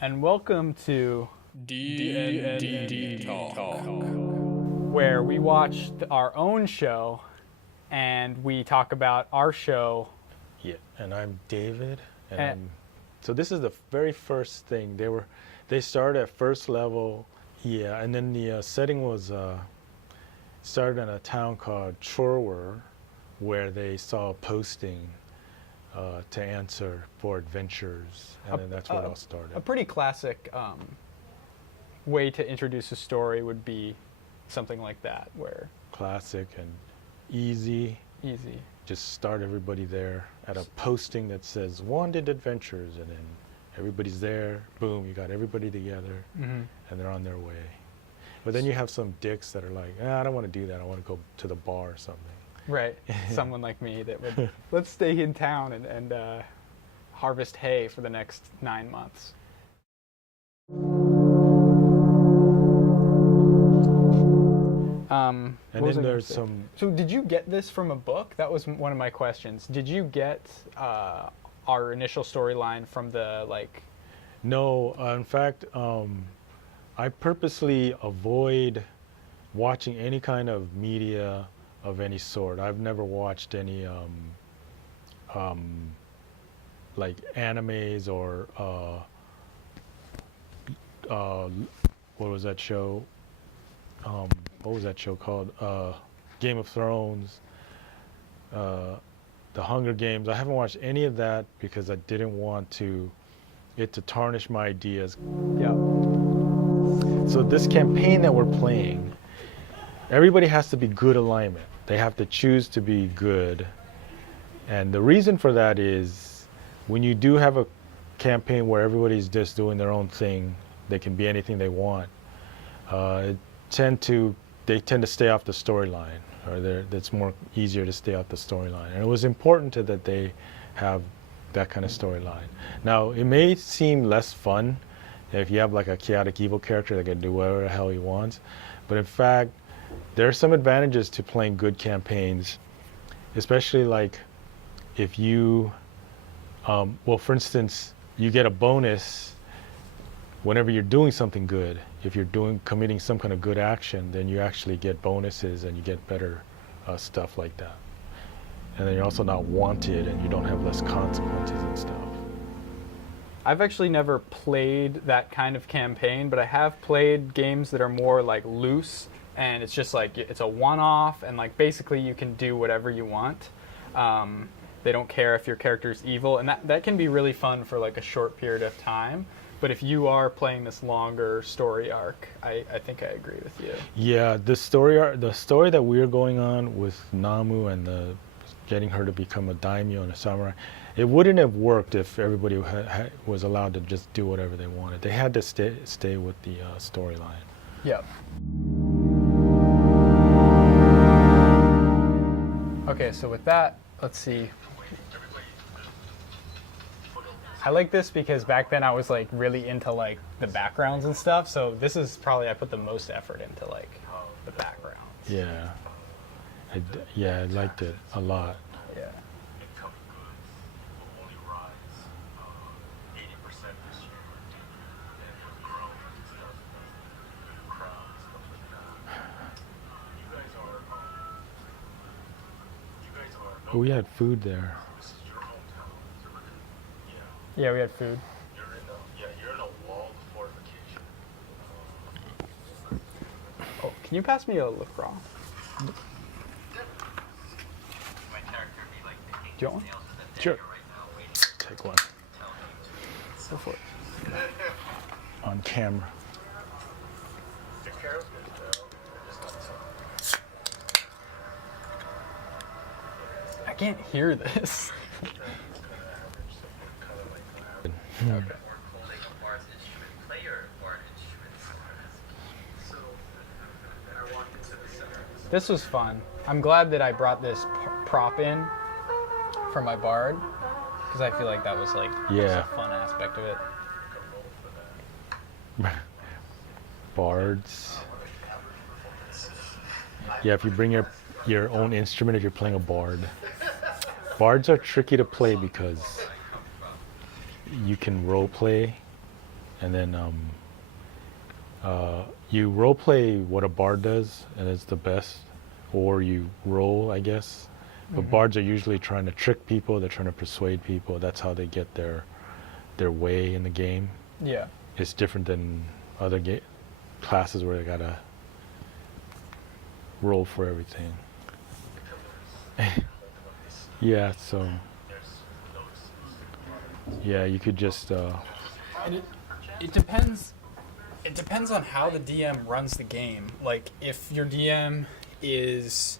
and welcome to D&D Talk, where we watch our own show and we talk about our show. Yeah, and I'm David, so this is the very first thing. They started at first level, yeah, and then the setting was started in a town called Chorwer, where they saw a posting to answer for adventures, and then that's where it all started. A pretty classic way to introduce a story would be something like that, where Classic and easy. Just start everybody there at a posting that says Wanted Adventures, and then everybody's there. Boom, you got everybody together, and they're on their way. But then you have some dicks that are like, I don't want to do that. I want to go to the bar or something. Right, someone like me that would, let's stay in town and harvest hay for the next 9 months. And then there's some... So did you get this from a book? That was one of my questions. Did you get our initial storyline from the, like... No, in fact, I purposely avoid watching any kind of media of any sort. I've never watched any like animes or what was that show? What was that show called? Game of Thrones, The Hunger Games. I haven't watched any of that because I didn't want it to tarnish my ideas. Yeah. So this campaign that we're playing, everybody has to be good alignment. They have to choose to be good. And the reason for that is when you do have a campaign where everybody's just doing their own thing, they can be anything they want, they tend to stay off the storyline, or it's more easier to stay off the storyline. And it was important that they have that kind of storyline. Now, it may seem less fun if you have like a chaotic evil character that can do whatever the hell he wants, but in fact, there are some advantages to playing good campaigns, especially like if you, for instance, you get a bonus whenever you're doing something good. If you're committing some kind of good action, then you actually get bonuses and you get better stuff like that. And then you're also not wanted and you don't have less consequences and stuff. I've actually never played that kind of campaign, but I have played games that are more like loose, and it's just like it's a one-off, and like basically you can do whatever you want. They don't care if your character's evil, and that can be really fun for like a short period of time. But if you are playing this longer story arc, I think I agree with you. Yeah, the story that we're going on with Namu and getting her to become a daimyo and a samurai, it wouldn't have worked if everybody was allowed to just do whatever they wanted. They had to stay with the storyline. Yep. Okay, so with that, let's see. I like this because back then I was like really into like the backgrounds and stuff, so this is probably I put the most effort into like the backgrounds. Yeah. I liked it a lot. Yeah. But we had food there. Yeah, we had food. You're in a walled fortification. Oh, can you pass me a LaCroix? Do you want one? Sure. Take one. Go for it. On camera. I can't hear this. Okay. This was fun. I'm glad that I brought this prop in for my bard, because I feel like that was like a fun aspect of it. Bards. Yeah, if you bring your own instrument, if you're playing a bard. Bards are tricky to play because you can role play and then you role play what a bard does, and it's the best, or you roll, I guess. But bards are usually trying to trick people. They're trying to persuade people. That's how they get their way in the game. Yeah. It's different than other classes where they gotta roll for everything. Yeah, so yeah, you could just And it depends. It depends on how the DM runs the game. Like, if your DM is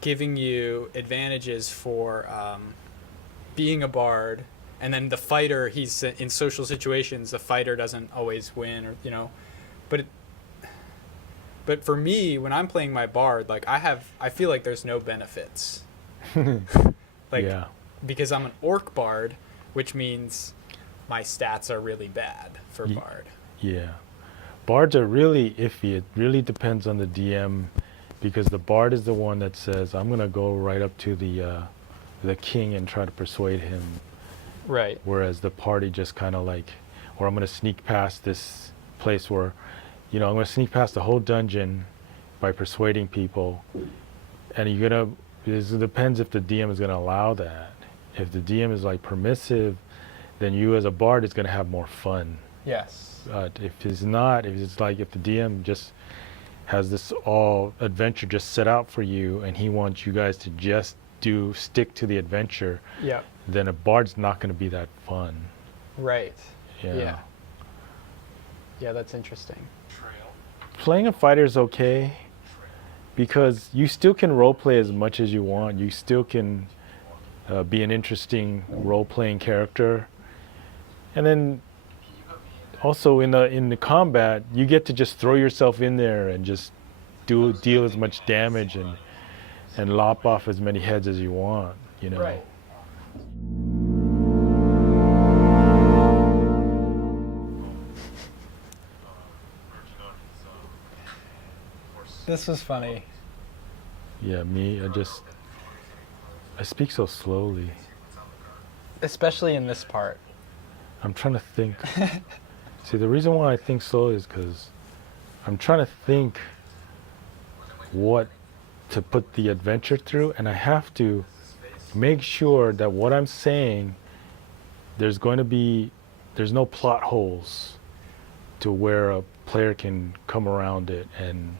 giving you advantages for being a bard, and then the fighter, he's in social situations, the fighter doesn't always win, or but for me, when I'm playing my bard, like I feel like there's no benefits. Like, yeah. Because I'm an orc bard, which means my stats are really bad for bard. Yeah. Bards are really iffy. It really depends on the DM, because the bard is the one that says, I'm going to go right up to the king and try to persuade him. Right. Whereas the party just kind of like, or I'm going to sneak past this place where, I'm going to sneak past the whole dungeon by persuading people. And it depends if the DM is going to allow that. If the DM is like permissive, then you as a bard is going to have more fun. Yes. If it's not, if the DM just has this all adventure just set out for you, and he wants you guys to just stick to the adventure, then a bard's not going to be that fun. Right. Yeah. Yeah, that's interesting. Playing a fighter is okay, because you still can roleplay as much as you want. You still can be an interesting role-playing character, and then also in the combat, you get to just throw yourself in there and just deal as much damage and lop off as many heads as you want. Right. This was funny. Yeah, I speak so slowly. Especially in this part. I'm trying to think. See, the reason why I think slowly is because I'm trying to think what to put the adventure through, and I have to make sure that what I'm saying, there's no plot holes to where a player can come around it and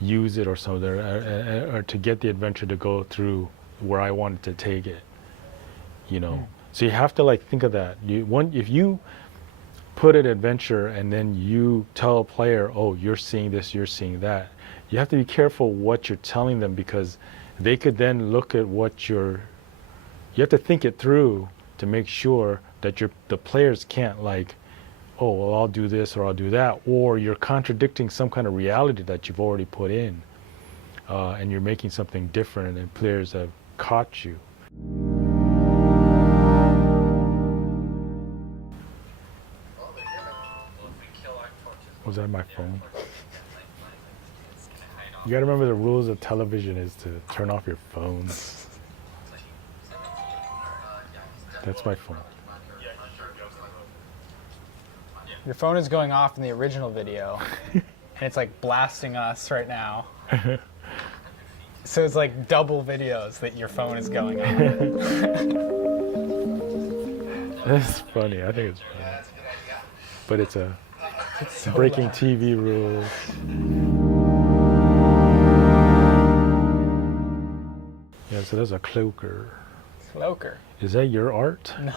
use it or something, or to get the adventure to go through where I want it to take it. So you have to think of that. If you put an adventure and then you tell a player, oh, you're seeing this, you're seeing that, you have to be careful what you're telling them, because they could then look at you have to think it through to make sure that the players can't oh, well, I'll do this or I'll do that, or you're contradicting some kind of reality that you've already put in, and you're making something different, and players have caught you. Was that my phone? You gotta remember the rules of television is to turn off your phones. That's my phone. Your phone is going off in the original video, and it's blasting us right now. So it's double videos that your phone is going on. That's funny. I think it's funny. But it's so breaking loud. TV rules. Yeah, so there's a cloaker. Cloaker. Is that your art? No.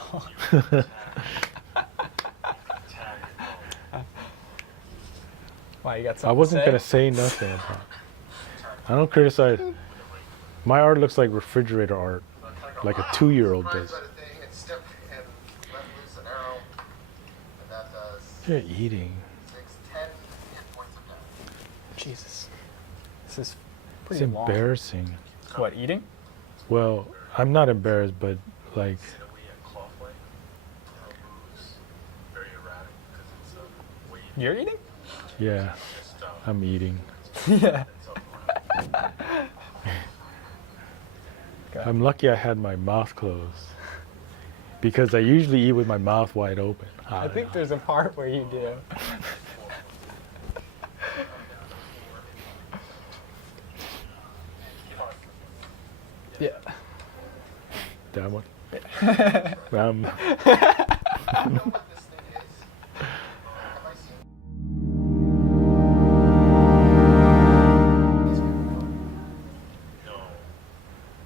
Why, you got something I wasn't to going to say nothing about it. I don't criticize. My art looks like refrigerator art, like a 2-year-old does. You're eating. Jesus. This is pretty long. It's embarrassing. What, eating? Well, I'm not embarrassed, but You're eating? Yeah, I'm eating. Yeah. I'm lucky I had my mouth closed. because I usually eat with my mouth wide open. I think there's a part where you do. Yeah. That one.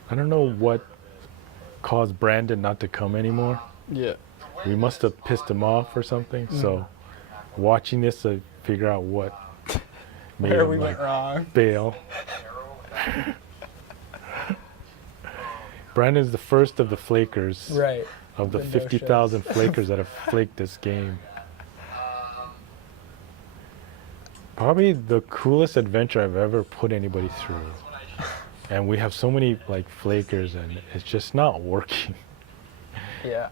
I don't know what caused Brandon not to come anymore. Yeah. We must have pissed him off or something. So, watching this to figure out what made Where him we went wrong. bail. Brandon's the first of the flakers. Right. Of the The 50,000 flakers that have flaked this game. Probably the coolest adventure I've ever put anybody through. And we have so many like flakers and it's just not working. Yeah.